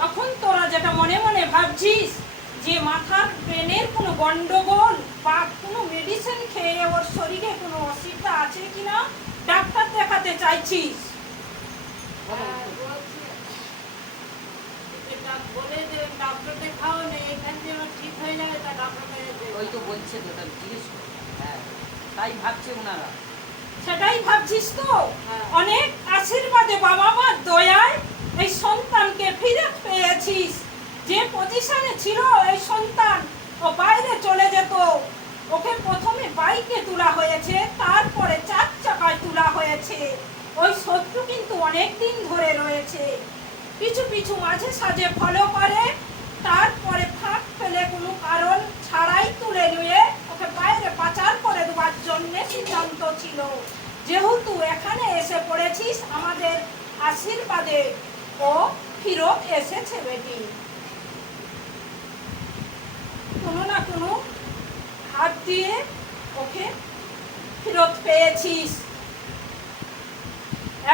এখন তোরা যেটা মনে মনে ভাবছিস যে মাথার ব্রেনের কোনো গন্ডগোল বা কোনো মেডিসিন খেয়ে ওর শরীরে কোনো অসুবিধা আছে কিনা ডাক্তার দেখাতে চাইছিস? হ্যাঁ, বলছি। এটা বলে যে ডাক্তার দেখাও নেই এখান থেকে আমার ঠিক হয়ে যাবে তা ডাক্তার ওই তো বলছে তো তাহলে জিজ্ঞেস হ্যাঁ তাই ভাবছে ওনারা সেটাই ভাবছিস তো? হ্যাঁ। অনেক আশীর্বাদে বাবা মার দয়ায় এই সন্তানকে ফিরে পেয়েছিস যে পজিশনে ছিল এই সন্তান। ও বাইরে চলে যেত। ওকে প্রথমে বাইকে তোলা হয়েছে, তারপরে চার চাকায় তোলা হয়েছে। ওই শত্রু কিন্তু অনেক দিন ধরে রয়েছে। পিছু পিছু মাঝে সাঝে ফলো করে, তারপরে ফাঁক ফেলে কোনো কারণ ছাড়াই তুলে নিয়ে ওকে বাইরে পাচার করে দেওয়ার জন্য সিদ্ধান্ত ছিল। যেহেতু এখানে এসে পড়েছিস আমাদের আশীর্বাদে, ও ফিরত এসেছে বেটি। কোনো না কোনো হাত দিয়ে ওকে ফেরত পেয়েছিস।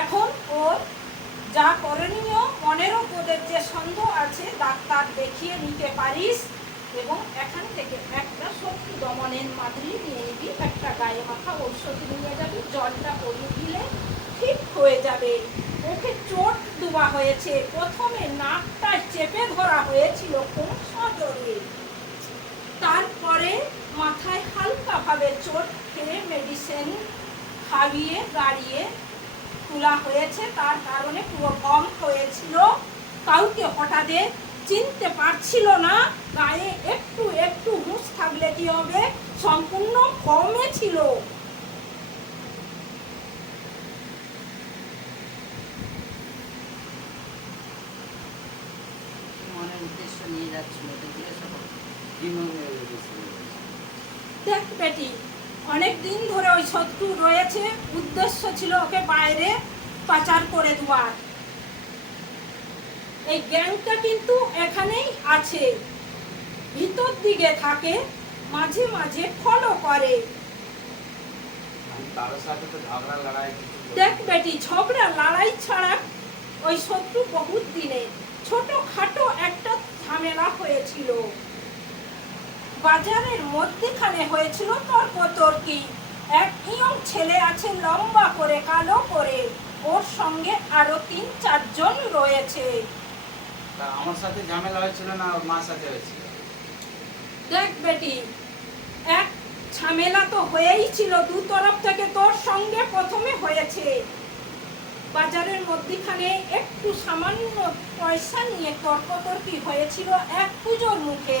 এখন ওর যা করণীয় মনেরও তোদের যে সন্দেহ আছে ডাক্তার দেখিয়ে নিতে পারিস এবং এখান থেকে একটা শক্তি দমনের মাদুরি নিয়ে নিবি, একটা গায়ে মাথা ঔষধ নিয়ে যাবি, জলটা পরিয়ে দিলে ঠিক হয়ে যাবে। ওকে চোট দেওয়া হয়েছে। প্রথমে নাকটা চেপে ধরা হয়েছিল কোন সজরে। তারপরে মাথায় হালকাভাবে চোট খেয়ে মেডিসিন খাইয়ে গাড়িয়ে তোলা হয়েছে। তার কারণে পুরো কম হয়েছিল। কাউকে হঠাৎ চিনতে পারছিল না। গায়ে একটু একটু হুঁশ থাকলে কি হবে? সম্পূর্ণ কমে ছিল। মনের উদ্দেশ্য নিয়ে যাচ্ছিল। দেখ ধরে ওই শত্রু রয়েছে, উদ্দেশ্য ছিল ওকে বাইরে পাচার করে দেওয়ার। এই গ্যাংটা কিন্তু এখানেই আছে। ভিতর দিকে থাকে, মাঝে মাঝে ফলো করে। দেখ বেটি, ঝগড়া, লড়াই ছাড়া ওই শত্রু বহুত দিনে। ছোট খাটো একটা ঝামেলা হয়েছিল। বাজারের মধ্যেখানে হয়েছিল তর্ক তর্কি এক ইয়ং ছেলে আছে লম্বা করে কালো করে। ওর সঙ্গে আরও তিন চারজন রয়েছে। তা আমার সাথে ঝামেলা হয়েছিল না ওর মার সাথে হয়েছিল? দেখ বেটি এক ঝামেলা তো হয়েই ছিল দু তরফ থেকে তোর সঙ্গে প্রথমে হয়েছে। বাজারের মধ্যখানে একটু সামান্য পয়সা নিয়ে তর্কতর্কি হয়েছিল এক পুজোর মুখে।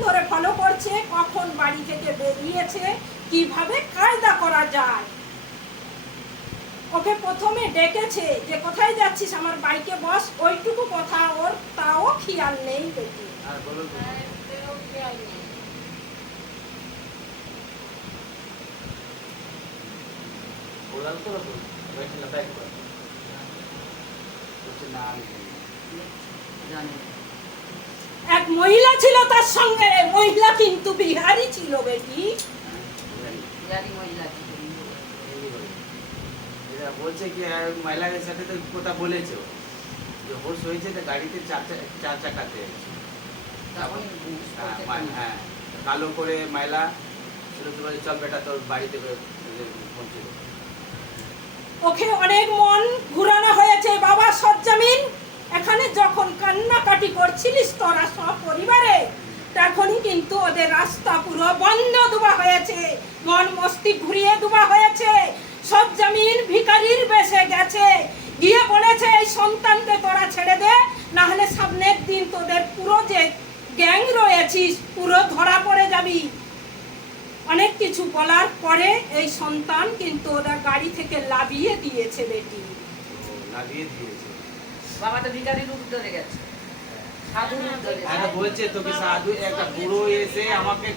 ধরে ফলো করছে কখন বাড়ি থেকে বেরিয়েছে কীভাবে কায়দা করা যায়? ওকে প্রথমে ডেকেছে যে কোথায় যাচ্ছিস? আমার বাইকে বস ওইটুকু কথা ওর তাও খেয়াল নেই বেটি। হ্যাঁ, না। জানি এক মহিলা ছিল তার সঙ্গে মহিলা কিন্তু বিহারি ছিল বেটি। মহিলা বলছে কি মহিলাদের সাথে তো কথা বলেছ। যে হোস হয়েছে তো গাড়িতে চার চাকাতে। হ্যাঁ, হ্যাঁ কালো করে বলে, চল বেটা তোর বাড়িতে পৌঁছে। ওকে অনেক মন ঘুরানো হয়েছে বাবা সজ্জামিন এখানে যখন কান্নাকাটি করছিলিস তোরা সব পরিবারে তখনই কিন্তু ওদের রাস্তা পুরো বন্ধ দেওয়া হয়েছে। মন মস্তি ঘুরিয়ে দেওয়া হয়েছে। সজ্জামিন ভিকারির বেশে গেছে। গিয়ে বলেছে এই সন্তানকে তোরা ছেড়ে দে না হলে সামনের দিন তোদের পুরো যে গ্যাং রয়েছিস পুরো ধরা পড়ে যাবি। অনেক কিছু বলার পরে এই সন্তান কিন্তু ওরা গাড়ি থেকে লাভিয়ে দিয়েছে বেটি। ও লাগিয়ে দিয়েছে। বাবাটা ভিকারির রূপ ধরে গেছে। আরে বলছে তোকে সাধু একটা বুড়ো এসে আমাকে